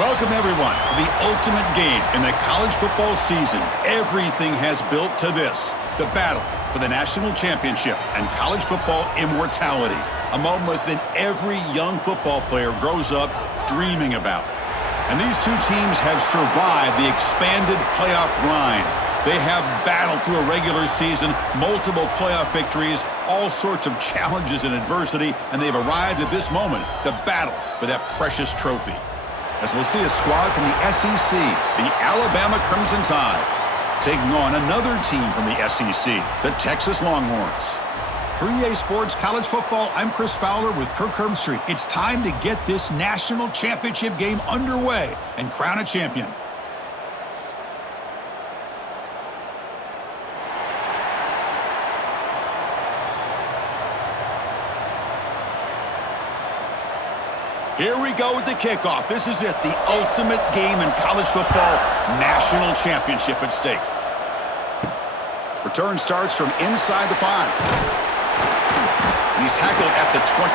Welcome, everyone, to the ultimate game in the college football season. Everything has built to this, the battle for the national championship and college football immortality, a moment that every young football player grows up dreaming about. And these two teams have survived the expanded playoff grind. They have battled through a regular season, multiple playoff victories, all sorts of challenges and adversity, and they've arrived at this moment, the battle for that precious trophy. As we'll see a squad from the SEC, the Alabama Crimson Tide, taking on another team from the SEC, the Texas Longhorns. For EA Sports College Football, I'm Chris Fowler with Kirk Herbstreit. It's time to get this national championship game underway and crown a champion. Here we go with the kickoff. This is it, the ultimate game in college football, national championship at stake. Return starts from inside the 5. And he's tackled at the 21.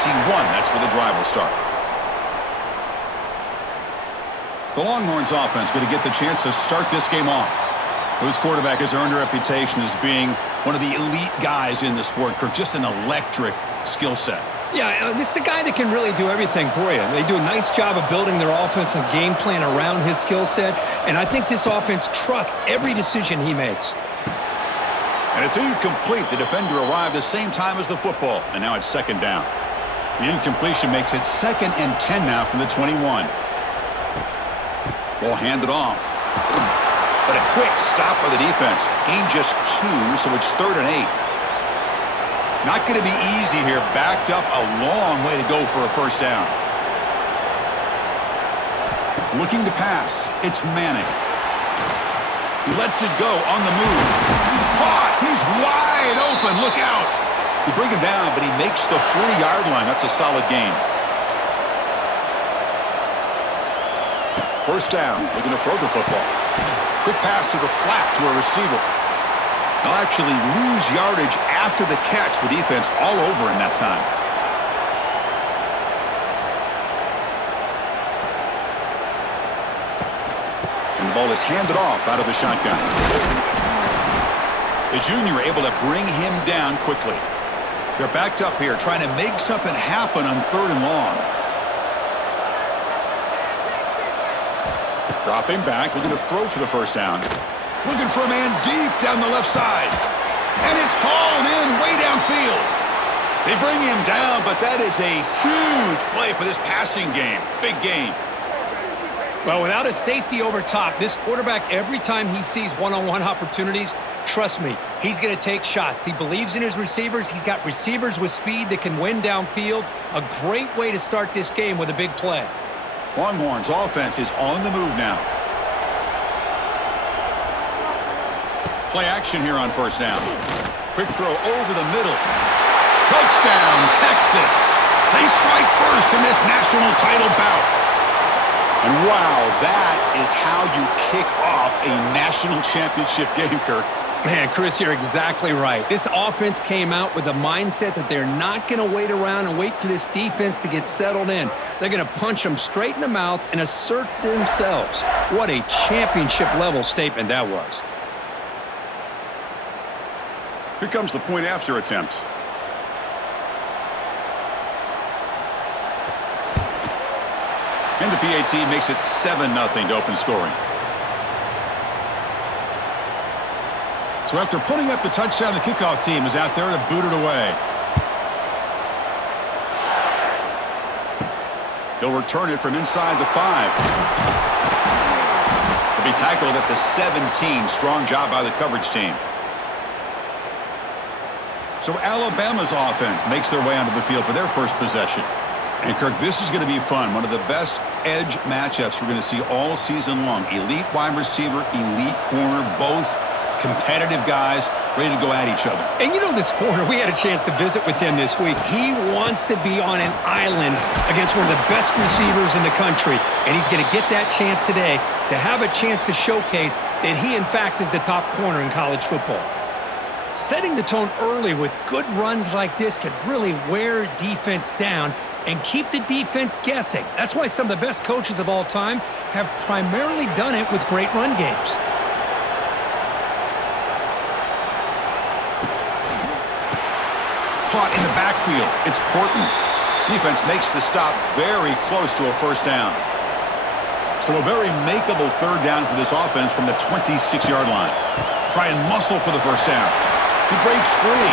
That's where the drive will start. The Longhorns offense going to get the chance to start this game off. Well, this quarterback has earned a reputation as being one of the elite guys in the sport, Kirk, just an electric skill set. Yeah, this is a guy that can really do everything for you. They do a nice job of building their offensive game plan around his skill set, and I think this offense trusts every decision he makes. And it's incomplete. The defender arrived the same time as the football, and now it's second down. The incompletion makes it 2nd and 10 now from the 21. Ball handed off. But a quick stop by the defense. Gain just 2, so it's 3rd and 8. Not going to be easy here. Backed up a long way to go for a first down. Looking to pass. It's Manning. He lets it go on the move. Caught. He's wide open. Look out. They bring him down, but he makes the 40-yard line. That's a solid gain. First down. Looking to throw the football. Quick pass to the flat to a receiver. They'll actually lose yardage after the catch. The defense all over in that time. And the ball is handed off out of the shotgun. The junior able to bring him down quickly. They're backed up here trying to make something happen on 3rd and long. Dropping back, looking to throw for the first down. Looking for a man deep down the left side. And it's hauled in way downfield. They bring him down, but that is a huge play for this passing game. Big gain. Well, without a safety over top, this quarterback, every time he sees one-on-one opportunities, trust me, he's going to take shots. He believes in his receivers. He's got receivers with speed that can win downfield. A great way to start this game with a big play. Longhorns offense is on the move now. Play action here on first down. Quick throw over the middle. Touchdown, Texas. They strike first in this national title bout. And wow, that is how you kick off a national championship game, Kirk. Man, Chris, you're exactly right. This offense came out with the mindset that they're not going to wait around and wait for this defense to get settled in. They're going to punch them straight in the mouth and assert themselves. What a championship-level statement that was. Here comes the point after attempt. And the PAT makes it 7-0 to open scoring. So after putting up the touchdown, the kickoff team is out there to boot it away. He'll return it from inside the 5. He'll be tackled at the 17. Strong job by the coverage team. So Alabama's offense makes their way onto the field for their first possession. And, Kirk, this is going to be fun. One of the best edge matchups we're going to see all season long. Elite wide receiver, elite corner, both competitive guys ready to go at each other. And you know this corner, we had a chance to visit with him this week. He wants to be on an island against one of the best receivers in the country. And he's going to get that chance today to have a chance to showcase that he, in fact, is the top corner in college football. Setting the tone early with good runs like this can really wear defense down and keep the defense guessing. That's why some of the best coaches of all time have primarily done it with great run games. Caught in the backfield. It's Porton. Defense makes the stop very close to a first down. So a very makeable third down for this offense from the 26-yard line. Try and muscle for the first down. He breaks free.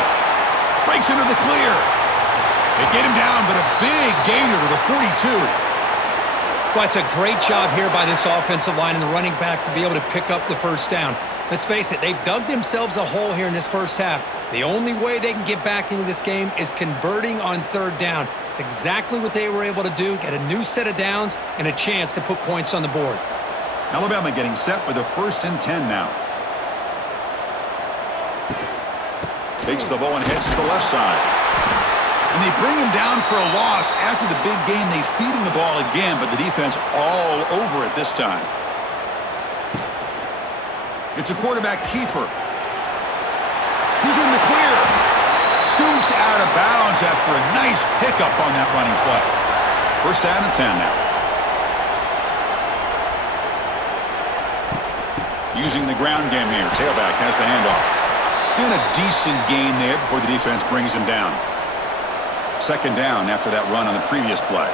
Breaks into the clear. They get him down, but a big gainer to the 42. Well, it's a great job here by this offensive line and the running back to be able to pick up the first down. Let's face it, they've dug themselves a hole here in this first half. The only way they can get back into this game is converting on third down. It's exactly what they were able to do, get a new set of downs and a chance to put points on the board. Alabama getting set with a 1st and 10 now. Takes the ball and heads to the left side. And they bring him down for a loss. After the big gain, they feed him the ball again, but the defense all over it this time. It's a quarterback keeper. He's in the clear. Scoots out of bounds after a nice pickup on that running play. 1st down and 10 now. Using the ground game here. Tailback has the handoff. And a decent gain there before the defense brings him down. 2nd down after that run on the previous play.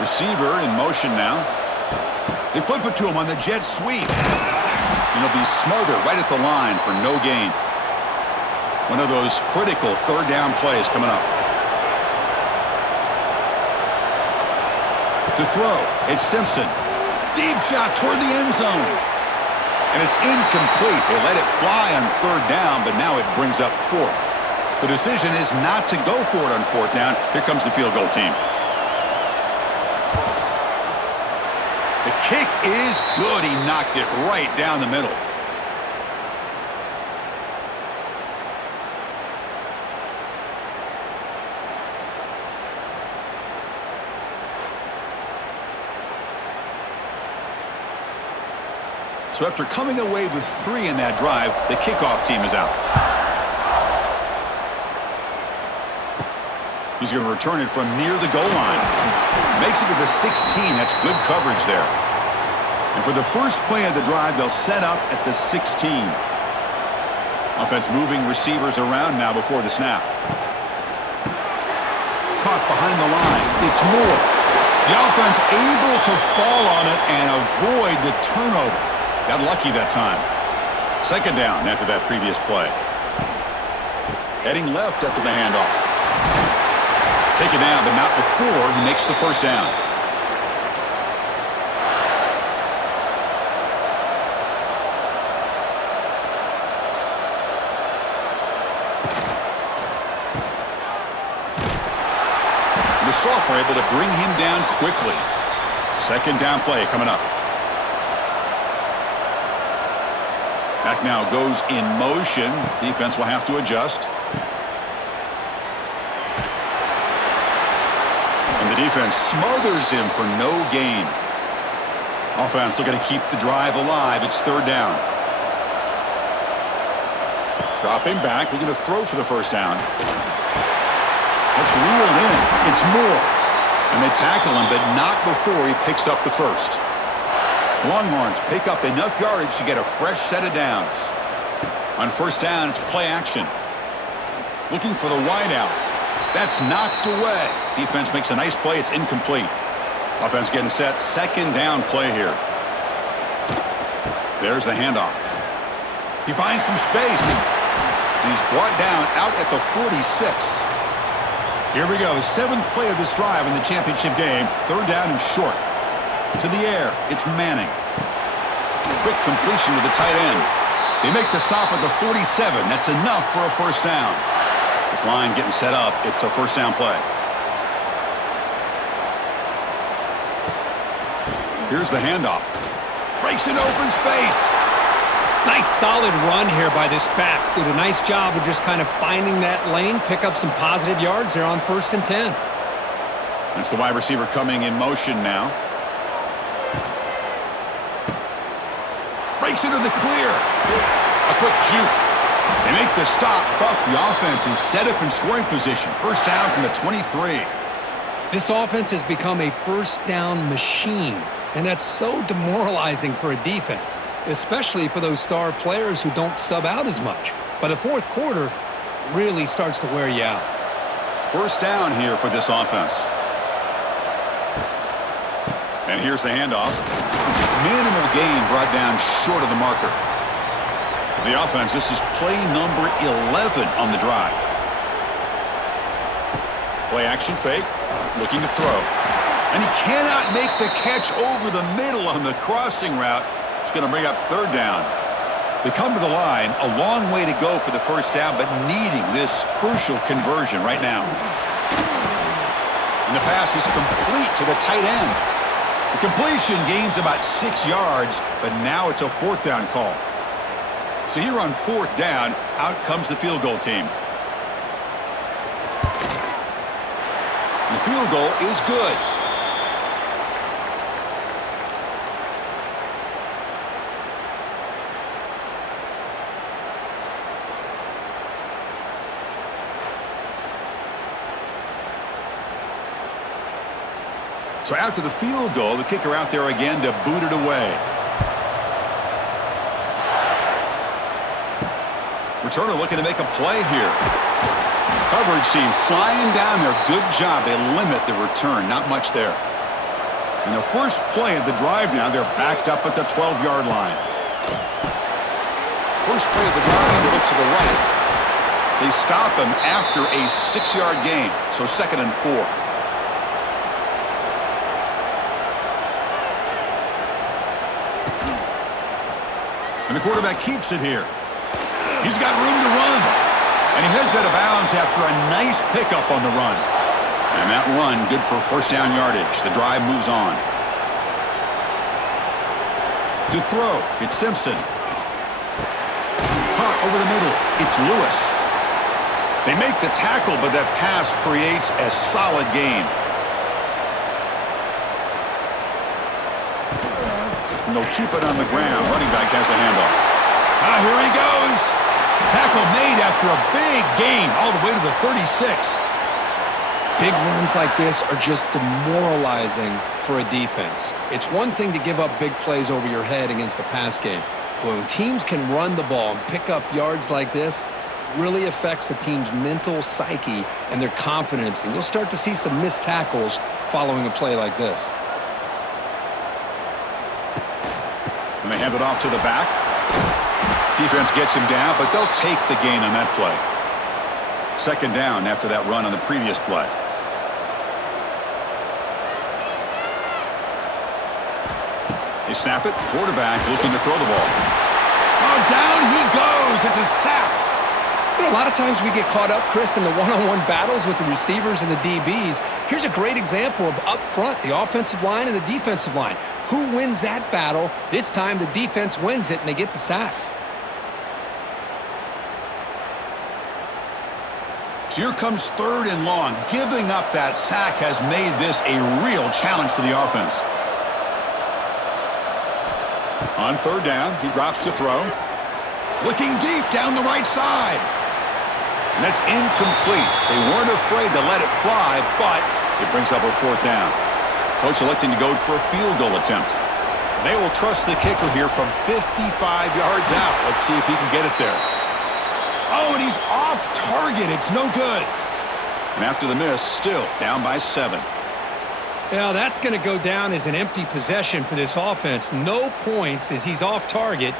Receiver in motion now. They flip it to him on the jet sweep. And he'll be smothered right at the line for no gain. One of those critical 3rd down plays coming up. To throw, it's Simpson. Deep shot toward the end zone. And it's incomplete. They let it fly on 3rd down, but now it brings up 4th. The decision is not to go for it on 4th down. Here comes the field goal team. The kick is good. He knocked it right down the middle. So after coming away with 3 in that drive, the kickoff team is out. He's going to return it from near the goal line. Makes it to the 16. That's good coverage there. And for the first play of the drive, they'll set up at the 16. Offense moving receivers around now before the snap. Caught behind the line. It's Moore. The offense able to fall on it and avoid the turnover. Got lucky that time. 2nd down after that previous play. Heading left after the handoff. Taken down, but not before he makes the first down. And the sophomore able to bring him down quickly. 2nd down play coming up. Back now goes in motion. Defense will have to adjust. And the defense smothers him for no gain. Offense looking to keep the drive alive. It's 3rd down. Dropping back, looking to throw for the first down. That's reeled in. It's Moore. And they tackle him, but not before he picks up the first. Longhorns pick up enough yardage to get a fresh set of downs. On 1st down, it's play action. Looking for the wideout. That's knocked away. Defense makes a nice play. It's incomplete. Offense getting set. 2nd down play here. There's the handoff. He finds some space. And he's brought down out at the 46. Here we go. 7th play of this drive in the championship game. 3rd down and short. To the air, it's Manning. Quick completion to the tight end. They make the stop at the 47. That's enough for a first down. This line getting set up. It's a first down play. Here's the handoff. Breaks in open space. Nice solid run here by this back. Did a nice job of just kind of finding that lane, pick up some positive yards there on 1st and 10. That's the wide receiver coming in motion now. Breaks into the clear. A quick juke. They make the stop, but the offense is set up in scoring position. First down from the 23. This offense has become a first down machine, and that's so demoralizing for a defense, especially for those star players who don't sub out as much. But the fourth quarter really starts to wear you out. First down here for this offense. And here's the handoff. Minimal gain brought down short of the marker. For the offense, this is play number 11 on the drive. Play action fake, looking to throw. And he cannot make the catch over the middle on the crossing route. It's going to bring up third down. They come to the line, a long way to go for the first down, but needing this crucial conversion right now. And the pass is complete to the tight end. The completion gains about 6 yards, but now it's a fourth down call. So here on fourth down, out comes the field goal team. And the field goal is good. So after the field goal, the kicker out there again to boot it away. Returner looking to make a play here. Coverage team flying down there. Good job. They limit the return. Not much there. And the first play of the drive now, they're backed up at the 12-yard line. First play of the drive, they look to the right. They stop him after a 6-yard gain. So 2nd and 4. And the quarterback keeps it here. He's got room to run. And he heads out of bounds after a nice pickup on the run. And that run, good for first down yardage. The drive moves on. To throw, it's Simpson. Caught over the middle, it's Lewis. They make the tackle, but that pass creates a solid gain. And they'll keep it on the ground. Running back has the handoff. Here he goes. Tackle made after a big gain all the way to the 36. Big runs like this are just demoralizing for a defense. It's one thing to give up big plays over your head against the pass game. But when teams can run the ball and pick up yards like this, it really affects the team's mental psyche and their confidence. And you'll start to see some missed tackles following a play like this. And they hand it off to the back. Defense gets him down, but they'll take the gain on that play. 2nd down after that run on the previous play. They snap it. Quarterback looking to throw the ball. Oh, down he goes. It's a sack. You know, a lot of times we get caught up, Chris, in the one-on-one battles with the receivers and the DBs. Here's a great example of up front, the offensive line and the defensive line. Who wins that battle? This time the defense wins it and they get the sack. So here comes 3rd and long. Giving up that sack has made this a real challenge for the offense. On 3rd down, he drops to throw. Looking deep down the right side. And that's incomplete. They weren't afraid to let it fly, but it brings up a 4th down. Coach electing to go for a field goal attempt. They will trust the kicker here from 55 yards out. Let's see if he can get it there. Oh, and he's off target. It's no good. And after the miss, still down by 7. Yeah, that's going to go down as an empty possession for this offense. No points as he's off target.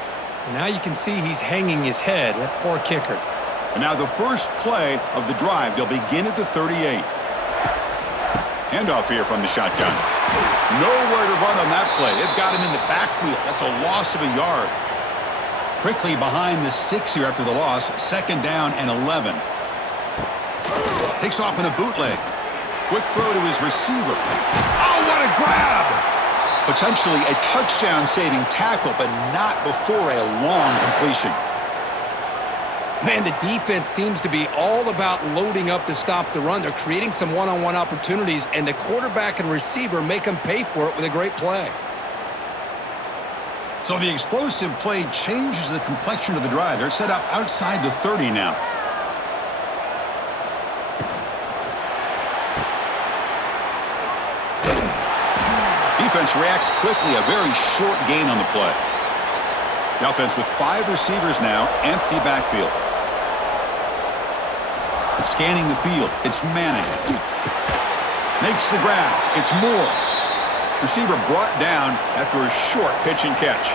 And now you can see he's hanging his head. That poor kicker. And now the first play of the drive. They'll begin at the 38. Handoff here from the shotgun. Nowhere to run on that play. They've got him in the backfield. That's a loss of a yard. Quickly behind the sticks here after the loss. 2nd down and 11. Takes off in a bootleg. Quick throw to his receiver. Oh, what a grab! Potentially a touchdown-saving tackle, but not before a long completion. Man, the defense seems to be all about loading up to stop the run. They're creating some one-on-one opportunities, and the quarterback and receiver make them pay for it with a great play. So the explosive play changes the complexion of the drive. They're set up outside the 30 now. Defense reacts quickly. A very short gain on the play. The offense with 5 receivers now. Empty backfield. Scanning the field. It's Manning. Makes the grab. It's Moore. Receiver brought down after a short pitch and catch.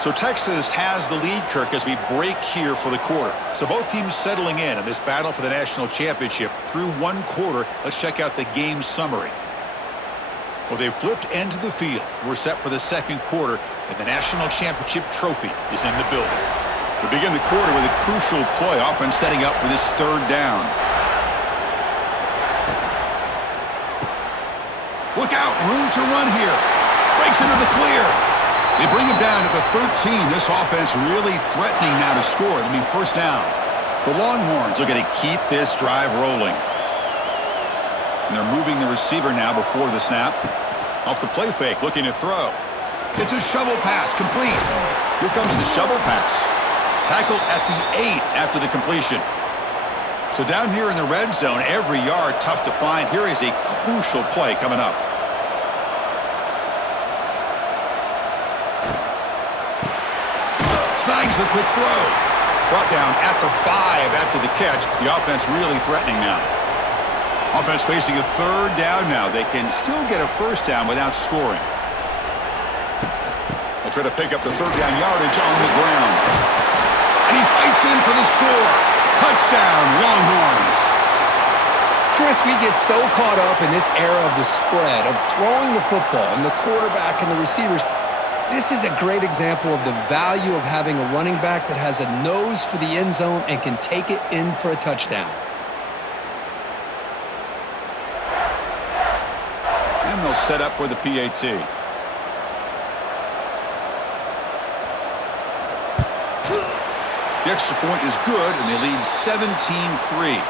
So Texas has the lead, Kirk, as we break here for the quarter. So both teams settling in this battle for the national championship through one quarter. Let's check out the game summary. Well, they've flipped end to the field. We're set for the second quarter, and the national championship trophy is in the building. We begin the quarter with a crucial play. Offense setting up for this third down. Look out, room to run here. Breaks into the clear. They bring him down at the 13. This offense really threatening now to score. It'll be first down. The Longhorns are going to keep this drive rolling. And they're moving the receiver now before the snap. Off the play fake, looking to throw. It's a shovel pass, complete. Here comes the shovel pass. Tackled at the 8 after the completion. So down here in the red zone, every yard tough to find. Here is a crucial play coming up. Snags the quick throw. Brought down at the 5 after the catch. The offense really threatening now. Offense facing a third down now. They can still get a first down without scoring. They'll try to pick up the third down yardage on the ground. And he fights in for the score. Touchdown, Longhorns. Chris, we get so caught up in this era of the spread, of throwing the football and the quarterback and the receivers. This is a great example of the value of having a running back that has a nose for the end zone and can take it in for a touchdown. And they'll set up for the PAT. The extra point is good, and they lead 17-3.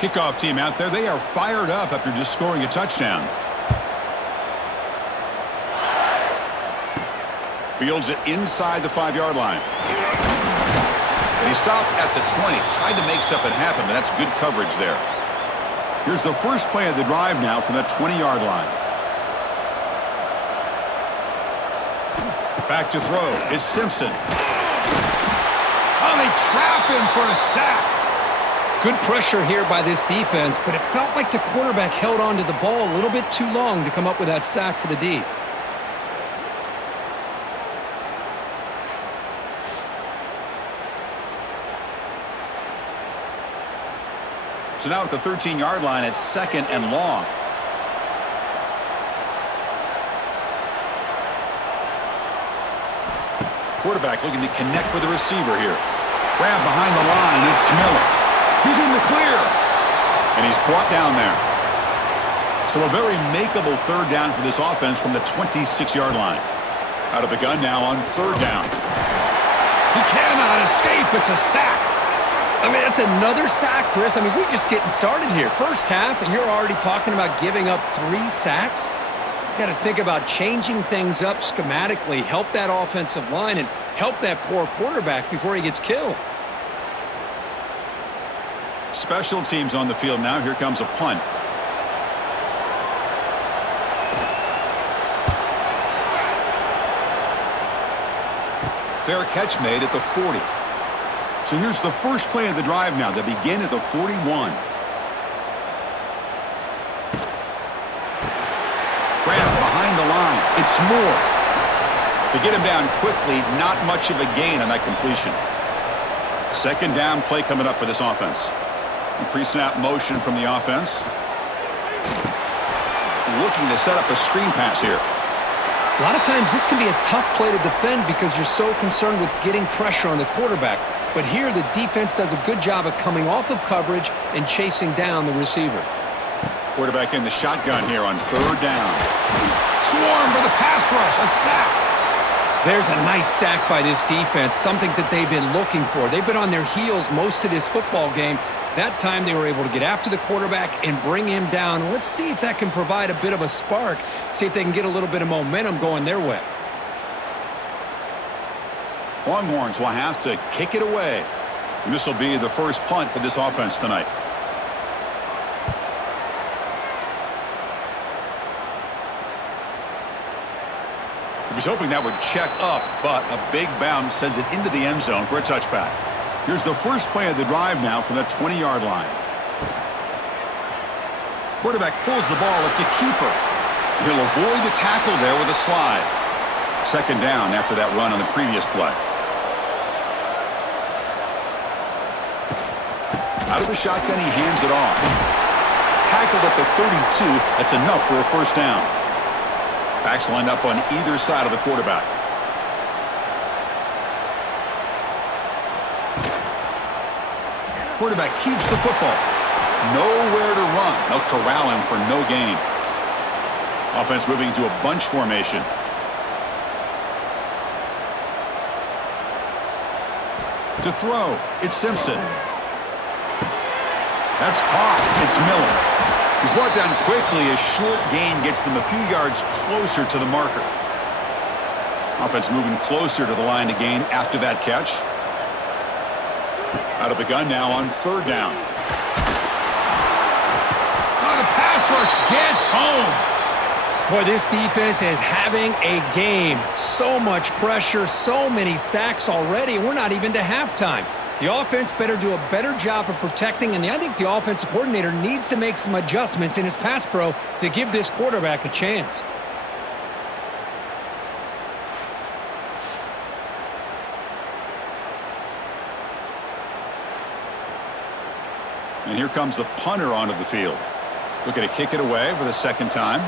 Kickoff team out there. They are fired up after just scoring a touchdown. Fields it inside the 5-yard line. And he stopped at the 20. Tried to make something happen, but that's good coverage there. Here's the first play of the drive now from the 20-yard line. Back to throw. It's Simpson. Oh, they trap him for a sack. Good pressure here by this defense, but it felt like the quarterback held on to the ball a little bit too long to come up with that sack for the D. So now at the 13-yard line, it's second and long. Quarterback looking to connect with the receiver here. Grab behind the line. It's Miller. He's in the clear. And he's brought down there. So a very makeable third down for this offense from the 26-yard line. Out of the gun now on third down. He cannot escape. It's a sack. I mean, that's another sack, Chris. I mean, we're just getting started here. First half, and you're already talking about giving up 3 sacks. You got to think about changing things up schematically, help that offensive line, and help that poor quarterback before he gets killed. Special teams on the field now. Here comes a punt. Fair catch made at the 40. So here's the first play of the drive now. They begin at the 41. Grab behind the line. It's Moore. They get him down quickly. Not much of a gain on that completion. Second down play coming up for this offense. Pre-snap motion from the offense. Looking to set up a screen pass here. A lot of times this can be a tough play to defend because you're so concerned with getting pressure on the quarterback. But here the defense does a good job of coming off of coverage and chasing down the receiver. Quarterback in the shotgun here on third down. Swarm for the pass rush. A sack. There's a nice sack by this defense, something that they've been looking for. They've been on their heels most of this football game. That time they were able to get after the quarterback and bring him down. Let's see if that can provide a bit of a spark, see if they can get a little bit of momentum going their way. Longhorns will have to kick it away. And this will be the first punt for this offense tonight. He was hoping that would check up, but a big bounce sends it into the end zone for a touchback. Here's the first play of the drive now from the 20-yard line. Quarterback pulls the ball. It's a keeper. He'll avoid the tackle there with a slide. Second down after that run on the previous play. Out of the shotgun, he hands it off. Tackled at the 32. That's enough for a first down. Backs lined up on either side of the quarterback. Quarterback keeps the football. Nowhere to run. They'll corral him for no gain. Offense moving to a bunch formation. To throw, it's Simpson. That's caught. It's Miller. He's brought down quickly. A short gain gets them a few yards closer to the marker. Offense moving closer to the line to gain after that catch. Out of the gun now on third down. Oh, the pass rush gets home. Boy, this defense is having a game. So much pressure, so many sacks already, and we're not even to halftime. The offense better do a better job of protecting, and I think the offensive coordinator needs to make some adjustments in his pass pro to give this quarterback a chance. And here comes the punter onto the field. Looking to kick it away for the second time.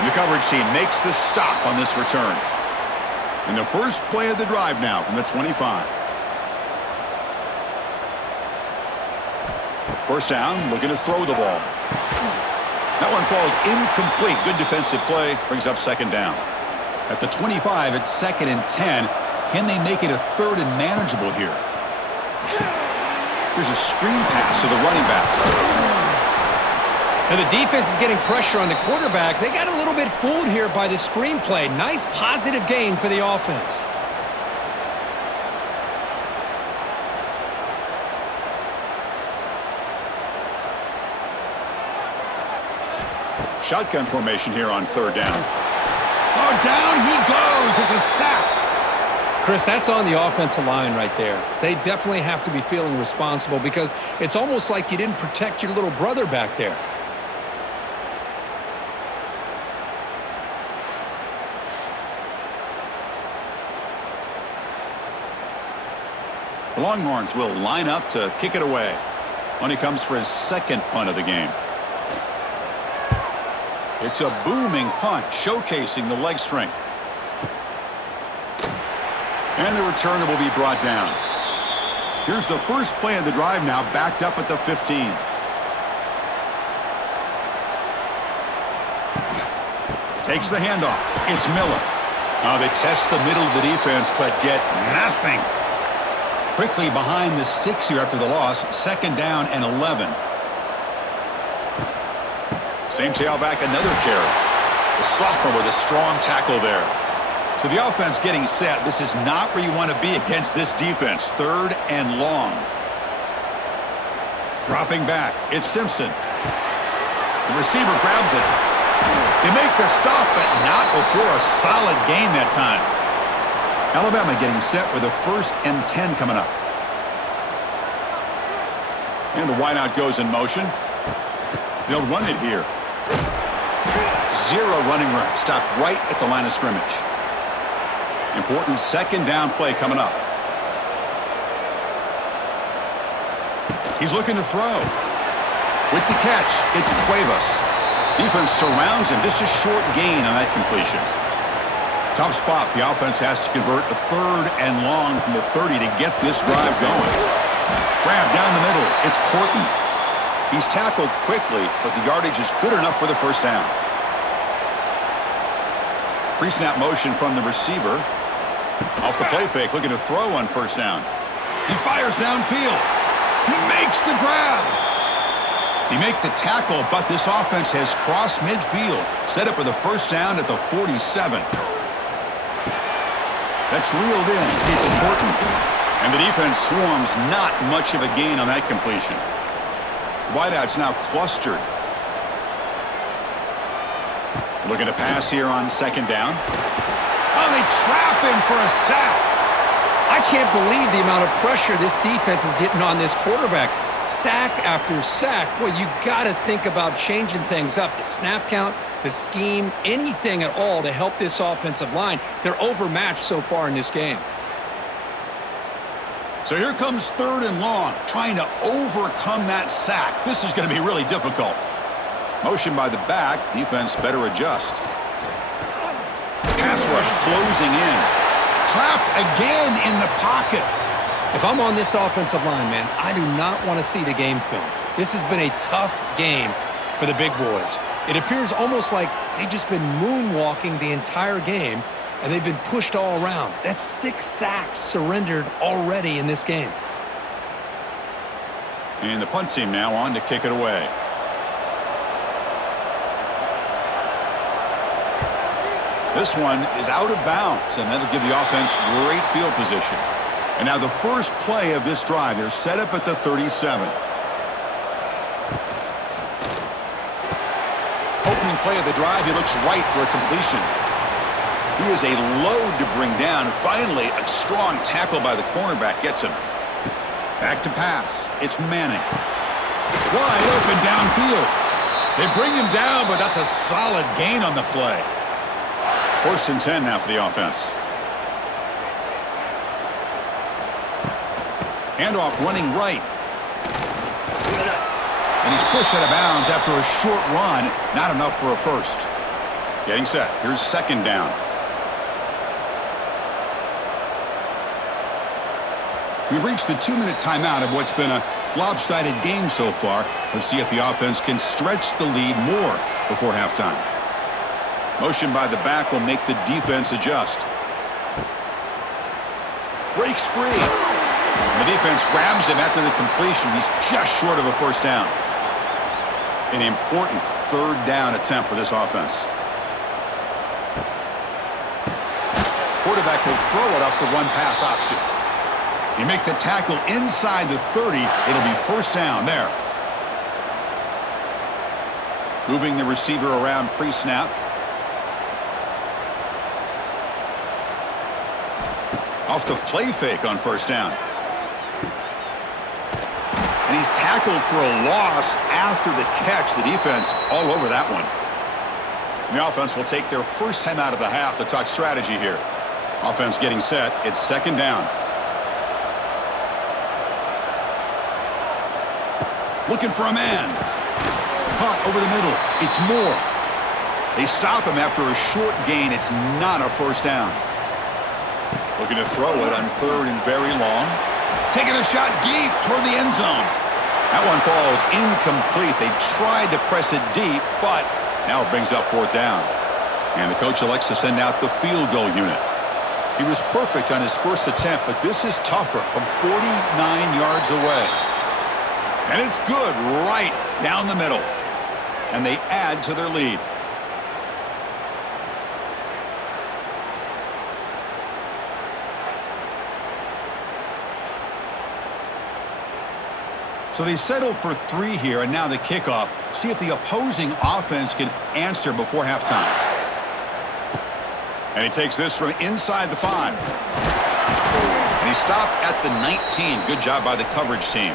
The coverage team makes the stop on this return. And the first play of the drive now from the 25. First down, looking to throw the ball. That one falls incomplete. Good defensive play, brings up second down. At the 25, it's 2nd and 10. Can they make it a third and manageable here? Here's a screen pass to the running back. And the defense is getting pressure on the quarterback. They got a little bit fooled here by the screenplay. Nice positive gain for the offense. Shotgun formation here on third down. Oh, down he goes. It's a sack. Chris, that's on the offensive line right there. They definitely have to be feeling responsible because it's almost like you didn't protect your little brother back there. The Longhorns will line up to kick it away. When he comes for his second punt of the game. It's a booming punt, showcasing the leg strength. And the returner will be brought down. Here's the first play of the drive now, backed up at the 15. Takes the handoff. It's Miller. Now they test the middle of the defense, but get nothing. Quickly behind the sticks here after the loss. Second down and 11. Same tailback, another carry. The sophomore with a strong tackle there. So the offense getting set. This is not where you want to be against this defense. Third and long. Dropping back. It's Simpson. The receiver grabs it. They make the stop, but not before a solid gain that time. Alabama getting set with a 1st and 10 coming up. And the wideout goes in motion. They'll run it here. Zero running room. Stopped right at the line of scrimmage. Important second down play coming up. He's looking to throw. With the catch, it's Cuevas. Defense surrounds him. Just a short gain on that completion. Tough spot. The offense has to convert a 3rd and long from the 30 to get this drive going. Grab down the middle. It's Horton. He's tackled quickly, but the yardage is good enough for the first down. Pre-snap motion from the receiver. Off the play fake, looking to throw on first down. He fires downfield. He makes the grab. He make the tackle, but this offense has crossed midfield. Set up for the first down at the 47. That's reeled in. It's important. And the defense swarms, not much of a gain on that completion. Wideout's now clustered. Looking to pass here on second down. Oh, they trap him for a sack. I can't believe the amount of pressure this defense is getting on this quarterback. Sack after sack. Well, you got to think about changing things up. The snap count, the scheme, anything at all to help this offensive line. They're overmatched so far in this game. So here comes third and long, trying to overcome that sack. This is going to be really difficult. Motion by the back. Defense better adjust. Pass rush closing in. Trapped again in the pocket. If I'm on this offensive line, man, I do not want to see the game film. This has been a tough game for the big boys. It appears almost like they've just been moonwalking the entire game, and they've been pushed all around. That's 6 sacks surrendered already in this game. And the punt team now on to kick it away. This one is out of bounds, and that'll give the offense great field position. And now the first play of this drive, they're set up at the 37. Opening play of the drive, he looks right for a completion. He is a load to bring down. And finally, a strong tackle by the cornerback gets him. Back to pass. It's Manning. Wide open downfield. They bring him down, but that's a solid gain on the play. First and 10 now for the offense. Handoff running right. And he's pushed out of bounds after a short run. Not enough for a first. Getting set. Here's second down. We've reached the 2-minute timeout of what's been a lopsided game so far. Let's see if the offense can stretch the lead more before halftime. Motion by the back will make the defense adjust. Breaks free. The defense grabs him after the completion. He's just short of a first down. An important third down attempt for this offense. Quarterback will throw it off the run-pass option. You make the tackle inside the 30. It'll be first down there. Moving the receiver around pre-snap. Off the play fake on first down. And he's tackled for a loss after the catch. The defense all over that one. The offense will take their first time out of the half to talk strategy here. Offense getting set. It's second down. Looking for a man. Caught over the middle. It's Moore. They stop him after a short gain. It's not a first down. Looking to throw it on third and very long. Taking a shot deep toward the end zone. That one falls incomplete. They tried to press it deep, but now it brings up fourth down. And the coach elects to send out the field goal unit. He was perfect on his first attempt, but this is tougher from 49 yards away. And it's good right down the middle. And they add to their lead. So they settled for 3 here, and now the kickoff. See if the opposing offense can answer before halftime. And he takes this from inside the 5. And he stopped at the 19. Good job by the coverage team.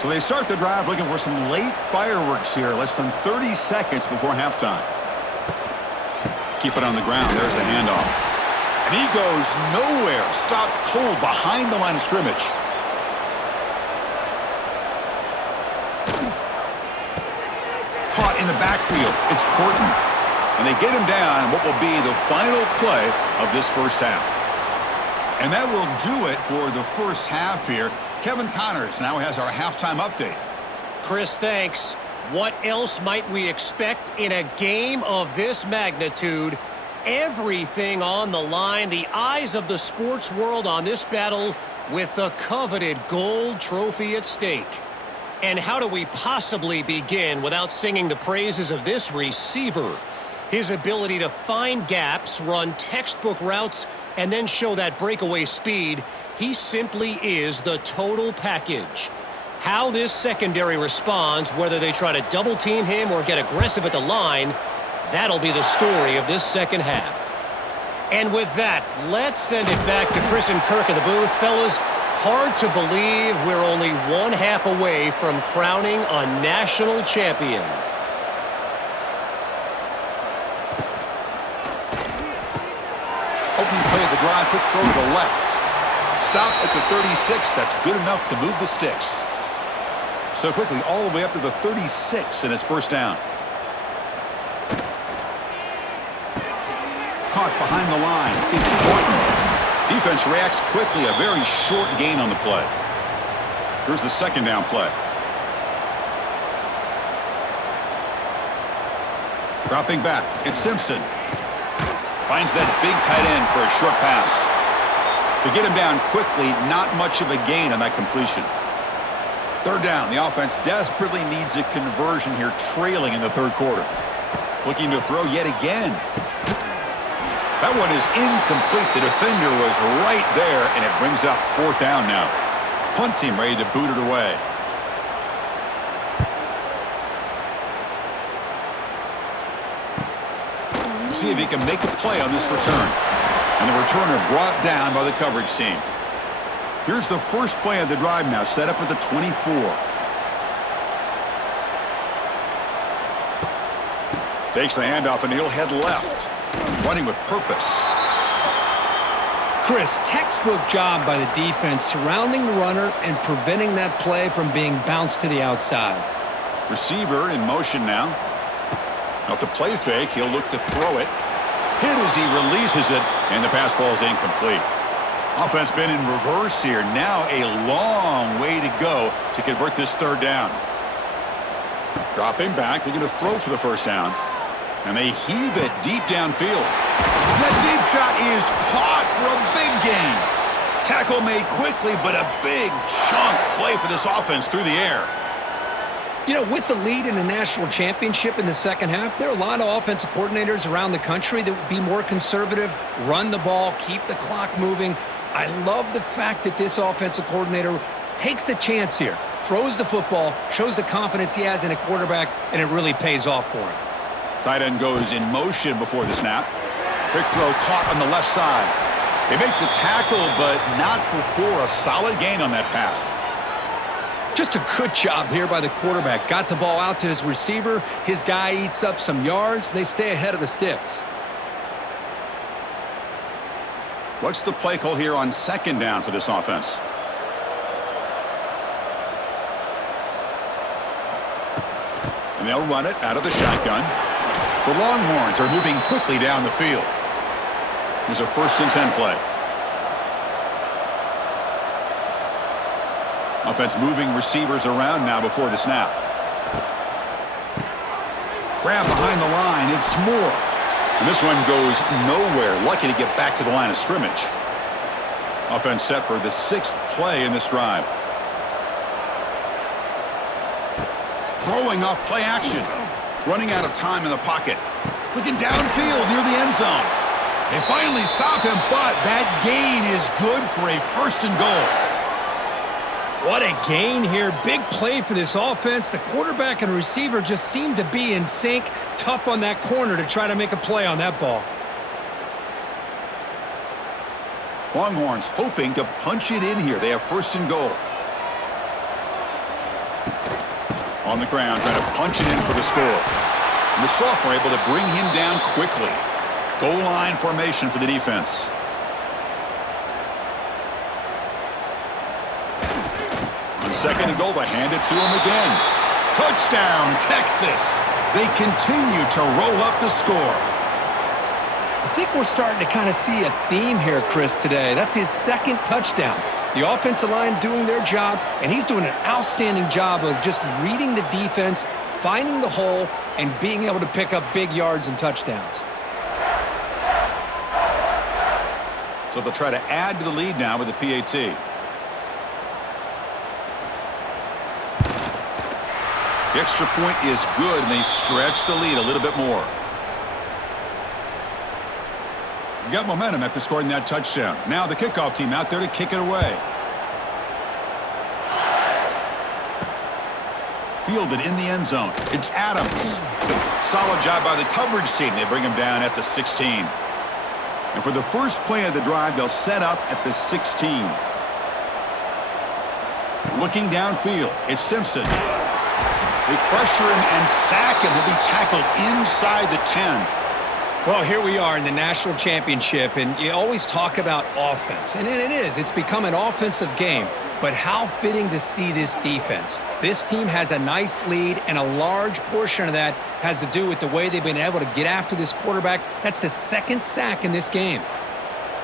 So they start the drive looking for some late fireworks here, less than 30 seconds before halftime. Keep it on the ground. There's the handoff. And he goes nowhere. Stopped cold behind the line of scrimmage. Caught in the backfield. It's Porton. And they get him down what will be the final play of this first half. And that will do it for the first half here. Kevin Connors now has our halftime update. Chris, thanks. What else might we expect in a game of this magnitude? Everything on the line, the eyes of the sports world on this battle with the coveted gold trophy at stake. And how do we possibly begin without singing the praises of this receiver? His ability to find gaps, run textbook routes, and then show that breakaway speed, he simply is the total package. How this secondary responds, whether they try to double-team him or get aggressive at the line, that'll be the story of this second half. And with that, let's send it back to Chris and Kirk in the booth. Fellas, hard to believe we're only one half away from crowning a national champion. Opening play of the drive, quick throw to the left. Stop at the 36. That's good enough to move the sticks. So quickly, all the way up to the 36, and it's first down. Caught behind the line. It's Thornton. Defense reacts quickly. A very short gain on the play. Here's the second down play. Dropping back. It's Simpson. Finds that big tight end for a short pass. To get him down quickly, not much of a gain on that completion. Third down, the offense desperately needs a conversion here, trailing in the third quarter. Looking to throw yet again. That one is incomplete. The defender was right there, and it brings up fourth down now. Punt team ready to boot it away. We'll see if he can make a play on this return. And the returner brought down by the coverage team. Here's the first play of the drive now, set up at the 24. Takes the handoff, and he'll head left. Running with purpose. Chris, textbook job by the defense surrounding the runner and preventing that play from being bounced to the outside. Receiver in motion now. Off the play fake, he'll look to throw it. Hit as he releases it, and the pass ball is incomplete. Offense been in reverse here. Now a long way to go to convert this third down. Dropping back, looking to throw for the first down. And they heave it deep downfield. That deep shot is caught for a big gain. Tackle made quickly, but a big chunk play for this offense through the air. You know, with the lead in the national championship in the second half, there are a lot of offensive coordinators around the country that would be more conservative, run the ball, keep the clock moving. I love the fact that this offensive coordinator takes a chance here, throws the football, shows the confidence he has in a quarterback, and it really pays off for him. Tight end goes in motion before the snap. Quick throw caught on the left side. They make the tackle, but not before a solid gain on that pass. Just a good job here by the quarterback. Got the ball out to his receiver. His guy eats up some yards. They stay ahead of the sticks. What's the play call here on second down for this offense? And they'll run it out of the shotgun. The Longhorns are moving quickly down the field. Here's a 1st and 10 play. Offense moving receivers around now before the snap. Grab behind the line. It's Moore. And this one goes nowhere. Lucky to get back to the line of scrimmage. Offense set for the 6th play in this drive. Throwing off play action. Running out of time in the pocket. Looking downfield near the end zone. They finally stop him, but that gain is good for a 1st and goal. What a gain here. Big play for this offense. The quarterback and receiver just seem to be in sync. Tough on that corner to try to make a play on that ball. Longhorns hoping to punch it in here. They have 1st and goal. On the ground, trying to punch it in for the score. And the sophomore able to bring him down quickly. Goal line formation for the defense. On 2nd and goal, they hand it to him again. Touchdown, Texas. They continue to roll up the score. I think we're starting to kind of see a theme here, Chris, today. That's his 2nd touchdown. The offensive line doing their job, and he's doing an outstanding job of just reading the defense, finding the hole, and being able to pick up big yards and touchdowns. So they'll try to add to the lead now with the PAT. The extra point is good, and they stretch the lead a little bit more. Got momentum after scoring that touchdown. Now the kickoff team out there to kick it away. Fielded in the end zone. It's Adams. Solid job by the coverage team. They bring him down at the 16. And for the first play of the drive, they'll set up at the 16. Looking downfield, it's Simpson. They pressure him and sack him. He'll be tackled inside the 10. Well, here we are in the national championship, and you always talk about offense. And it is. It's become an offensive game. But how fitting to see this defense. This team has a nice lead, and a large portion of that has to do with the way they've been able to get after this quarterback. That's the second sack in this game.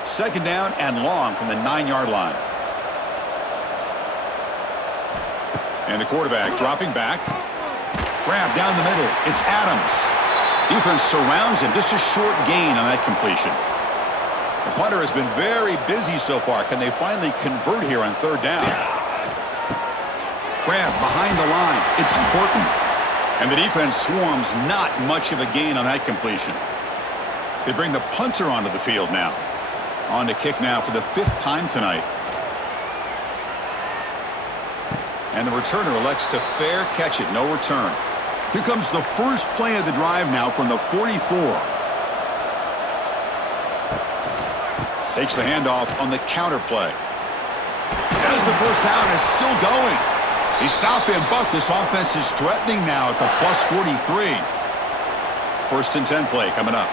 Second down and long from the 9-yard line. And the quarterback dropping back. Grab down the middle. It's Adams. Defense surrounds him. Just a short gain on that completion. The punter has been very busy so far. Can they finally convert here on third down? Grab behind the line. It's Horton. And the defense swarms. Not much of a gain on that completion. They bring the punter onto the field now. On to kick now for the 5th time tonight. And the returner elects to fair catch it. No return. Here comes the first play of the drive now from the 44. Takes the handoff on the counter play. As the first down is still going. They stop him, but this offense is threatening now at the plus 43. 1st and 10 play coming up.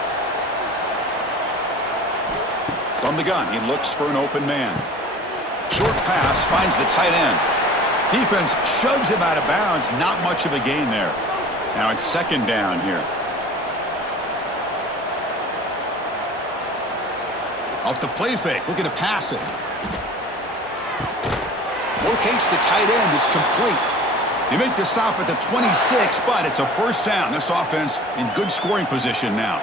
From the gun, he looks for an open man. Short pass finds the tight end. Defense shoves him out of bounds. Not much of a gain there. Now it's 2nd down here. Off the play fake, looking to pass it. Locates the tight end, it's complete. They make the stop at the 26, but it's a 1st down. This offense in good scoring position now.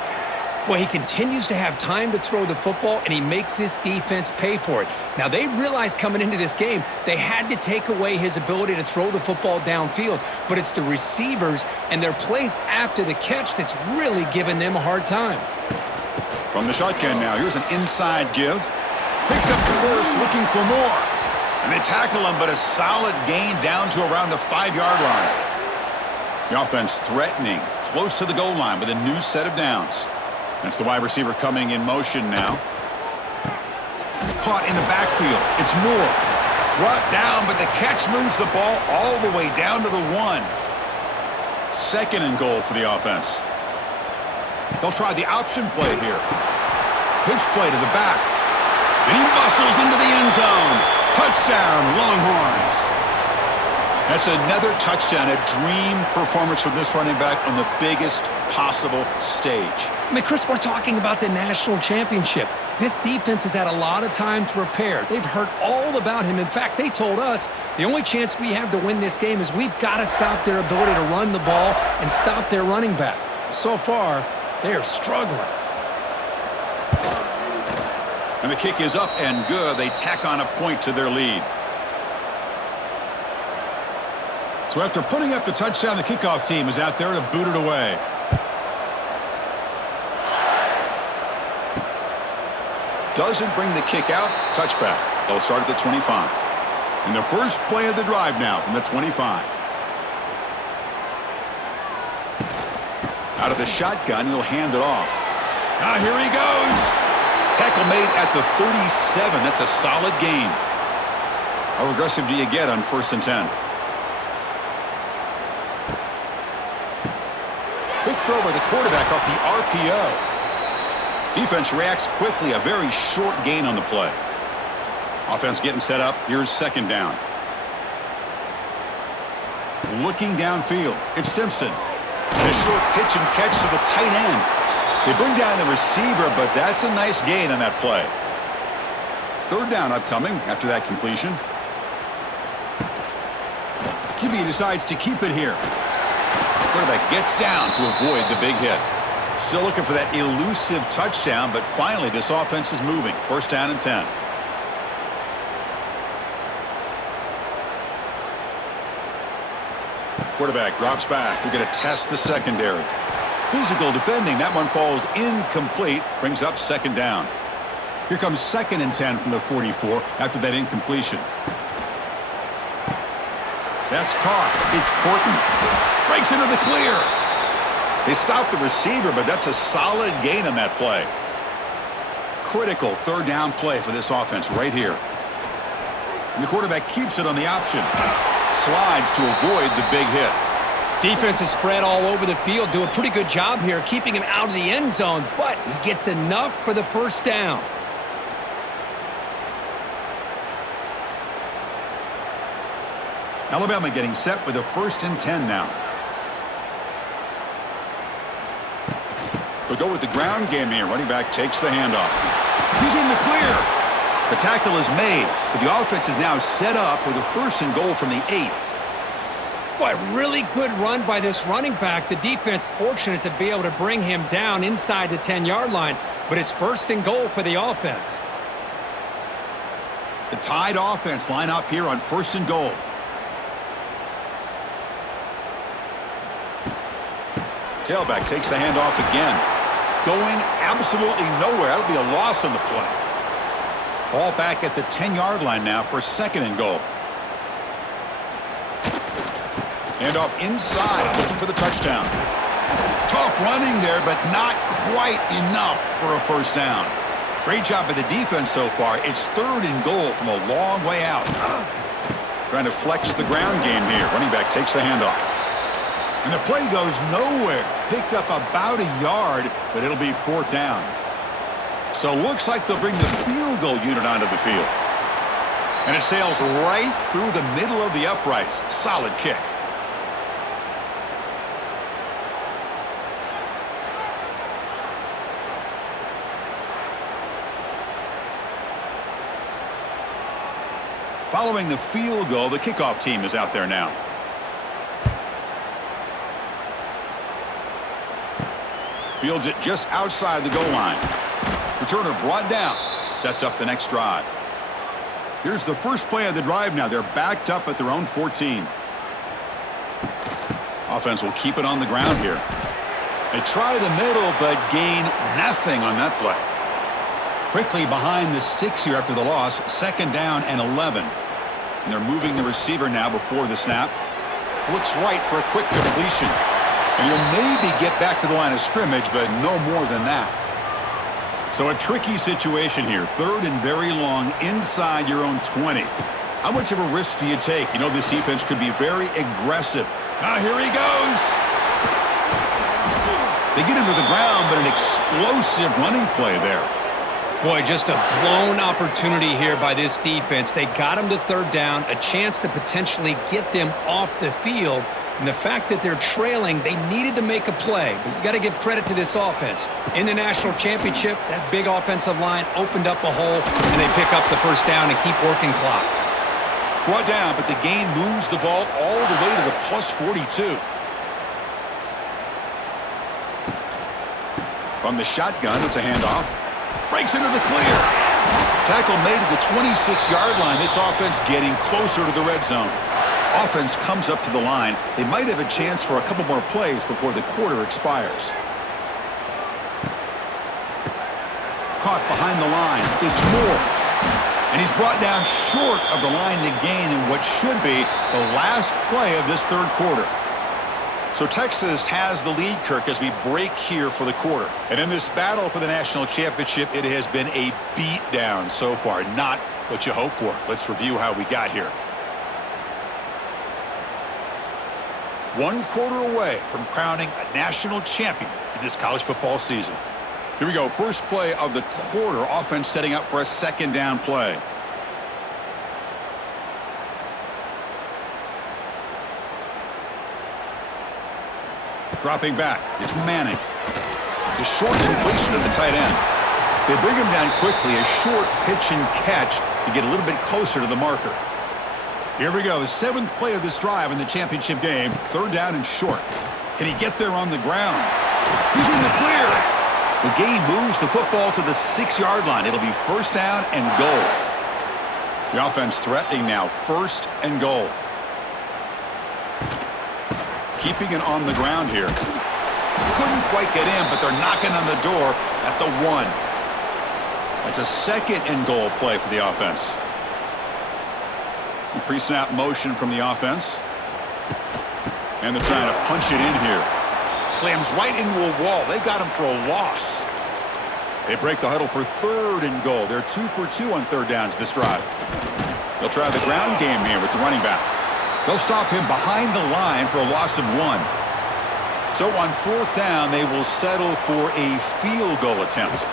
Well, he continues to have time to throw the football, and he makes this defense pay for it. Now, they realized coming into this game they had to take away his ability to throw the football downfield, but it's the receivers and their plays after the catch that's really giving them a hard time. From the shotgun now, here's an inside give. Picks up the first, looking for more. And they tackle him, but a solid gain down to around the 5-yard line. The offense threatening, close to the goal line with a new set of downs. That's the wide receiver coming in motion now. Caught in the backfield. It's Moore. Brought down, but the catch moves the ball all the way down to the 1. 2nd and goal for the offense. They'll try the option play here. Pitch play to the back. And he muscles into the end zone. Touchdown, Longhorns. That's another touchdown, a dream performance for this running back on the biggest possible stage. I mean, Chris, we're talking about the national championship. This defense has had a lot of time to prepare. They've heard all about him. In fact, they told us the only chance we have to win this game is we've got to stop their ability to run the ball and stop their running back. So far, they're struggling. And the kick is up and good. They tack on a point to their lead. So after putting up the touchdown, the kickoff team is out there to boot it away. Doesn't bring the kick out. Touchback. They'll start at the 25. And the first play of the drive now from the 25. Out of the shotgun, he'll hand it off. Now here he goes. Tackle made at the 37. That's a solid gain. How aggressive do you get on 1st and 10? Quick throw by the quarterback off the RPO. Defense reacts quickly. A very short gain on the play. Offense getting set up. Here's 2nd down. Looking downfield. It's Simpson. And a short pitch and catch to the tight end. They bring down the receiver, but that's a nice gain on that play. Third down upcoming after that completion. QB decides to keep it here. Quarterback gets down to avoid the big hit. Still looking for that elusive touchdown, but finally this offense is moving. First down and 10. Quarterback drops back. We're going to test the secondary. Physical defending. That one falls incomplete. Brings up second down. Here comes second and 10 from the 44 after that incompletion. That's caught. It's Porton. Breaks into the clear. They stopped the receiver, but that's a solid gain on that play. Critical third down play for this offense right here. And the quarterback keeps it on the option. Slides to avoid the big hit. Defense is spread all over the field. Do a pretty good job here keeping him out of the end zone, but he gets enough for the first down. Alabama getting set with a first and 10 now. They'll go with the ground game here. Running back takes the handoff. He's in the clear. The tackle is made, but the offense is now set up with a first and goal from the 8. Boy, really good run by this running back. The defense fortunate to be able to bring him down inside the 10-yard line, but it's first and goal for the offense. The Tide offense line up here on first and goal. Tailback takes the handoff again. Going absolutely nowhere. That'll be a loss on the play. Ball back at the 10-yard line now for second and goal. Handoff inside, looking for the touchdown. Tough running there, but not quite enough for a first down. Great job by the defense so far. It's third and goal from a long way out. Trying to flex the ground game here. Running back takes the handoff. And the play goes nowhere. Picked up about a yard, but it'll be fourth down. So looks like they'll bring the field goal unit onto the field. And it sails right through the middle of the uprights. Solid kick. Following the field goal, the kickoff team is out there now. Fields it just outside the goal line. Returner brought down. Sets up the next drive. Here's the first play of the drive now. They're backed up at their own 14. Offense will keep it on the ground here. They try the middle, but gain nothing on that play. Quickly behind the sticks here after the loss. Second down and 11. And they're moving the receiver now before the snap. Looks right for a quick completion. And you'll maybe get back to the line of scrimmage, but no more than that. So a tricky situation here. Third and very long inside your own 20. How much of a risk do you take? You know this defense could be very aggressive. Now here he goes. They get him to the ground, but an explosive running play there. Boy, just a blown opportunity here by this defense. They got him to third down, a chance to potentially get them off the field. And the fact that they're trailing, they needed to make a play. But you got to give credit to this offense. In the national championship, that big offensive line opened up a hole, and they pick up the first down and keep working clock. Brought down, but the gain moves the ball all the way to the plus 42. From the shotgun, it's a handoff. Breaks into the clear. Tackle made at the 26-yard line. This offense getting closer to the red zone. Offense comes up to the line. They might have a chance for a couple more plays before the quarter expires. Caught behind the line. It's Moore. And he's brought down short of the line to gain in what should be the last play of this third quarter. So Texas has the lead, Kirk, as we break here for the quarter. And in this battle for the national championship, it has been a beatdown so far. Not what you hope for. Let's review how we got here. 1 quarter away from crowning a national champion in this college football season. Here we go. First play of the quarter. Offense setting up for a second down play. Dropping back. It's Manning. The short completion of the tight end. They bring him down quickly, a short pitch and catch to get a little bit closer to the marker. Here we go, 7th play of this drive in the championship game. 3rd down and short. Can he get there on the ground? He's in the clear. The game moves the football to the 6-yard line. It'll be 1st down and goal. The offense threatening now, 1st and goal. Keeping it on the ground here. Couldn't quite get in, but they're knocking on the door at the 1. That's a 2nd and goal play for the offense. Pre-snap motion from the offense. And they're trying to punch it in here. Slams right into a wall. They got him for a loss. They break the huddle for 3rd and goal. They're 2 for 2 on 3rd downs this drive. They'll try the ground game here with the running back. They'll stop him behind the line for a loss of 1. So on 4th down, they will settle for a field goal attempt.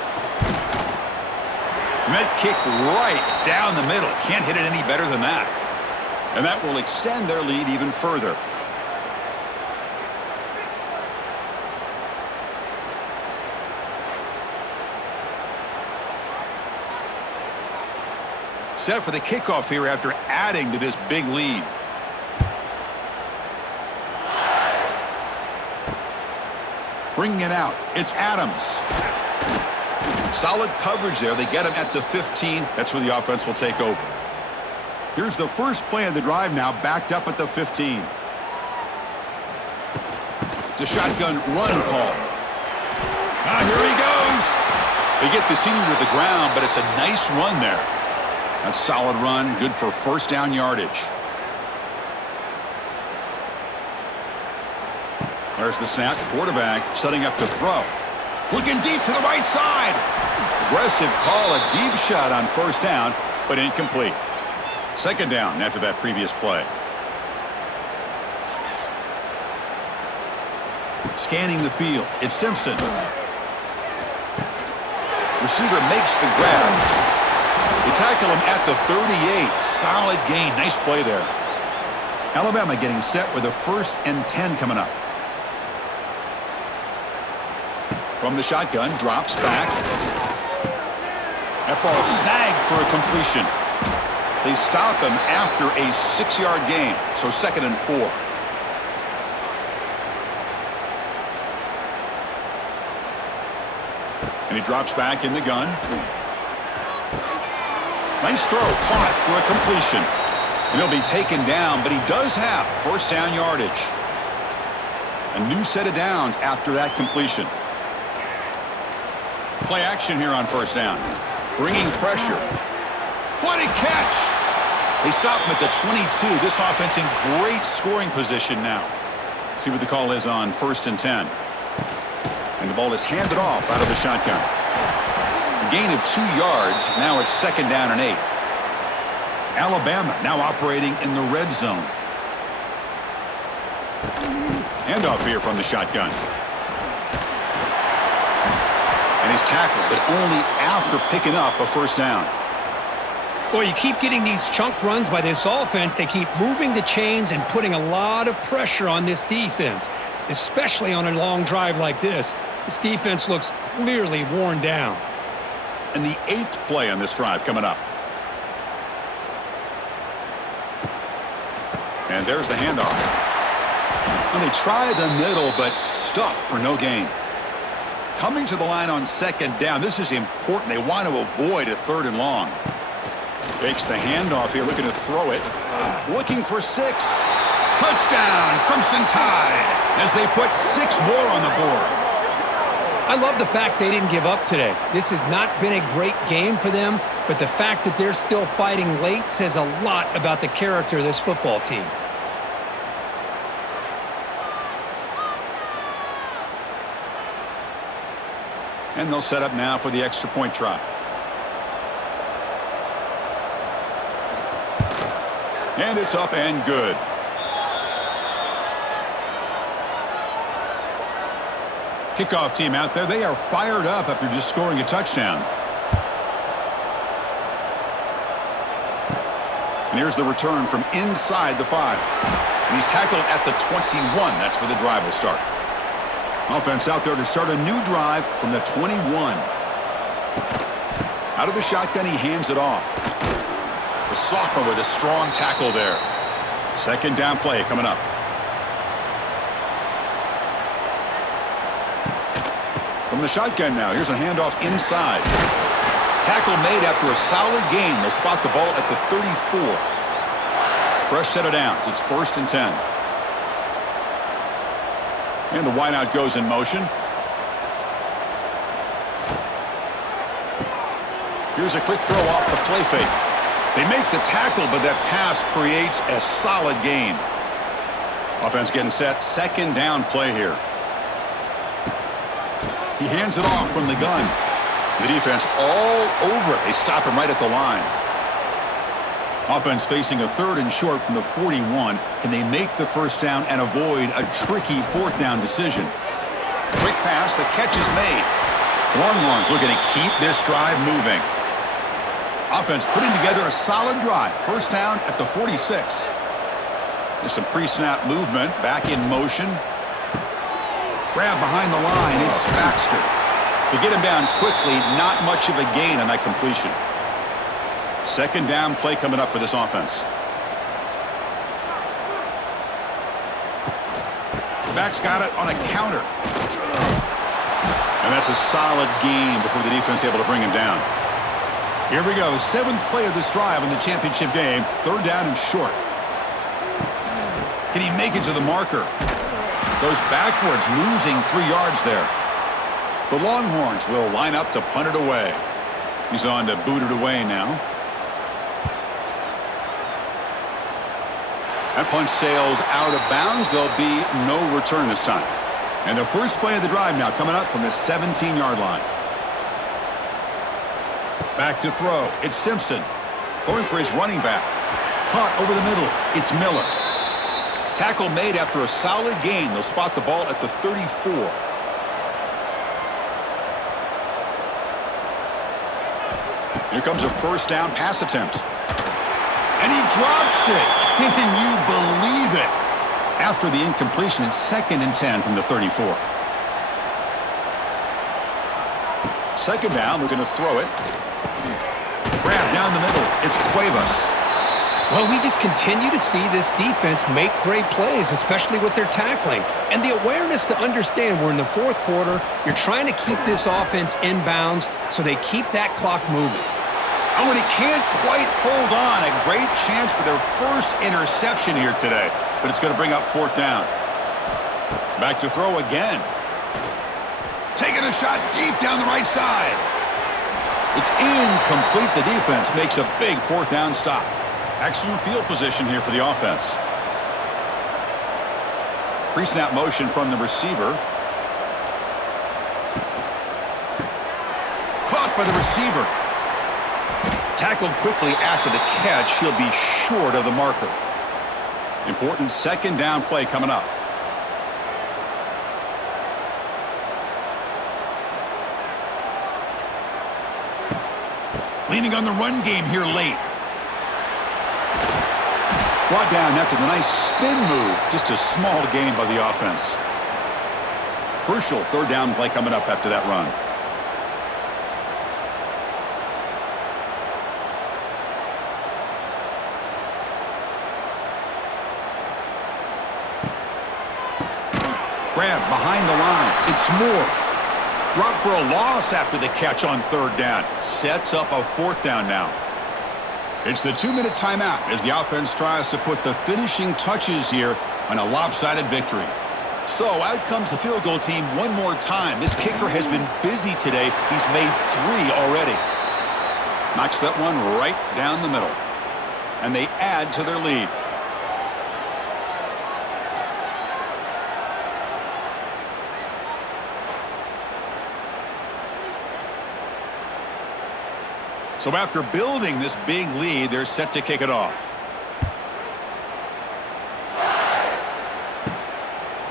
And that kick right down the middle. Can't hit it any better than that. And that will extend their lead even further. Set for the kickoff here after adding to this big lead. Bringing it out, it's Adams. Solid coverage there. They get him at the 15. That's where the offense will take over. Here's the first play of the drive now, backed up at the 15. It's a shotgun run call. Here he goes. They get the senior to the ground, but it's a nice run there. That's a solid run, good for 1st down yardage. There's the snap. Quarterback setting up to throw. Looking deep to the right side. Aggressive call, a deep shot on 1st down, but incomplete. 2nd down after that previous play. Scanning the field. It's Simpson. Receiver makes the grab. They tackle him at the 38. Solid gain. Nice play there. Alabama getting set with a 1st and 10 coming up. From the shotgun, drops back. That ball snagged for a completion. They stop him after a 6-yard gain, so 2nd and 4. And he drops back in the gun. Nice throw, caught for a completion. And he'll be taken down, but he does have 1st down yardage. A new set of downs after that completion. Play action here on 1st down. Bringing pressure. What a catch! They stop him at the 22. This offense in great scoring position now. See what the call is on 1st and 10. And the ball is handed off out of the shotgun. A gain of 2 yards. Now it's 2nd down and 8. Alabama now operating in the red zone. Handoff here from the shotgun. And he's tackled, but only after picking up a 1st down. Well, you keep getting these chunk runs by this offense. They keep moving the chains and putting a lot of pressure on this defense, especially on a long drive like this. This defense looks clearly worn down. And the 8th play on this drive coming up. And there's the handoff. And they try the middle, but stuffed for no gain. Coming to the line on 2nd down. This is important. They want to avoid a 3rd and long. Fakes the handoff here, looking to throw it. Looking for 6. Touchdown, Crimson Tide, as they put 6 more on the board. I love the fact they didn't give up today. This has not been a great game for them, but the fact that they're still fighting late says a lot about the character of this football team. And they'll set up now for the extra point try. And it's up and good. Kickoff team out there. They are fired up after just scoring a touchdown. And here's the return from inside the 5. And he's tackled at the 21. That's where the drive will start. Offense out there to start a new drive from the 21. Out of the shotgun, he hands it off. The sophomore with a strong tackle there. Second down play coming up. From the shotgun now, here's a handoff inside. Tackle made after a solid gain. They'll spot the ball at the 34. Fresh set of downs. It's 1st and 10. And the wideout goes in motion. Here's a quick throw off the play fake. They make the tackle, but that pass creates a solid gain. Offense getting set. Second down play here. He hands it off from the gun. The defense all over it. They stop him right at the line. Offense facing a 3rd and short from the 41. Can they make the first down and avoid a tricky 4th down decision? Quick pass. The catch is made. Longhorns looking to keep this drive moving. Offense putting together a solid drive. First down at the 46. There's some pre-snap movement. Back in motion. Grab behind the line. It's Baxter. To get him down quickly, not much of a gain on that completion. Second down play coming up for this offense. The back's got it on a counter. And that's a solid gain before the defense able to bring him down. Here we go. 7th play of this drive in the championship game. 3rd down and short. Can he make it to the marker? Goes backwards, losing 3 yards there. The Longhorns will line up to punt it away. He's on to boot it away now. That punt sails out of bounds. There'll be no return this time. And the first play of the drive now coming up from the 17-yard line. Back to throw. It's Simpson. Throwing for his running back. Caught over the middle. It's Miller. Tackle made after a solid gain. They'll spot the ball at the 34. Here comes a first down pass attempt. And he drops it. Can you believe it? After the incompletion, it's 2nd and 10 from the 34. Second down, we're going to throw it. Grab down the middle. It's Cuevas. Well, we just continue to see this defense make great plays, especially with their tackling. And the awareness to understand we're in the 4th quarter, you're trying to keep this offense in bounds so they keep that clock moving. Oh, and he can't quite hold on. A great chance for their first interception here today. But it's going to bring up 4th down. Back to throw again. Taking a shot deep down the right side. It's incomplete. The defense makes a big 4th down stop. Excellent field position here for the offense. Pre-snap motion from the receiver. Caught by the receiver. Tackled quickly after the catch. He'll be short of the marker. Important second down play coming up. Leaning on the run game here late. Brought down after the nice spin move. Just a small gain by the offense. Crucial 3rd down play coming up after that run. Grab behind the line. It's Moore. Drop for a loss after the catch on 3rd down. Sets up a 4th down now. It's the 2-minute timeout as the offense tries to put the finishing touches here on a lopsided victory. So out comes the field goal team one more time. This kicker has been busy today. He's made 3 already. Knocks that one right down the middle. And they add to their lead. So after building this big lead, they're set to kick it off.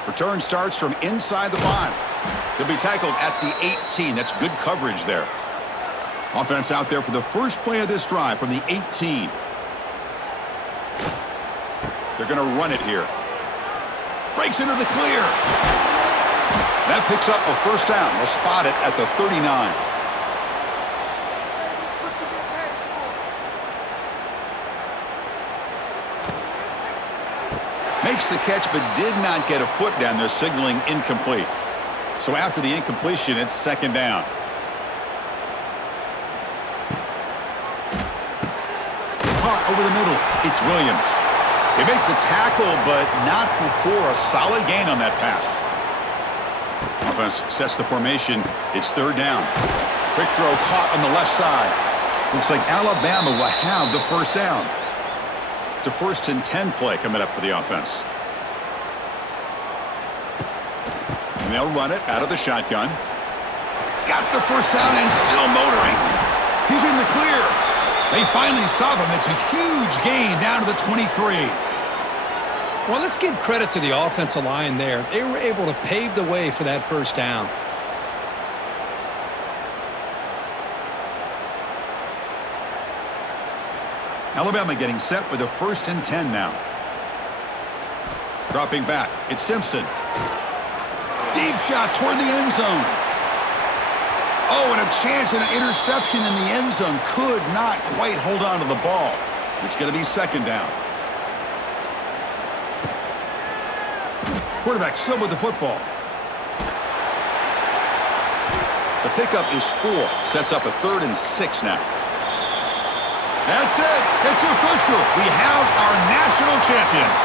Return starts from inside the 5. He'll be tackled at the 18. That's good coverage there. Offense out there for the first play of this drive from the 18. They're going to run it here. Breaks into the clear. That picks up a first down. They'll spot it at the 39. Makes the catch but did not get a foot down there, signaling incomplete. So after the incompletion, it's second down. Caught over the middle. It's Williams. They make the tackle, but not before a solid gain on that pass. Offense sets the formation. It's third down. Quick throw caught on the left side. Looks like Alabama will have the first down. It's a 1st and 10 play coming up for the offense. And they'll run it out of the shotgun. He's got the first down and still motoring. He's in the clear. They finally stop him. It's a huge gain down to the 23. Well, let's give credit to the offensive line there. They were able to pave the way for that first down. Alabama getting set with a 1st and 10 now. Dropping back. It's Simpson. Deep shot toward the end zone. Oh, and a chance and an interception in the end zone. Could not quite hold on to the ball. It's going to be second down. Quarterback still with the football. The pickup is 4. Sets up a 3rd and 6 now. That's it. It's official. We have our national champions.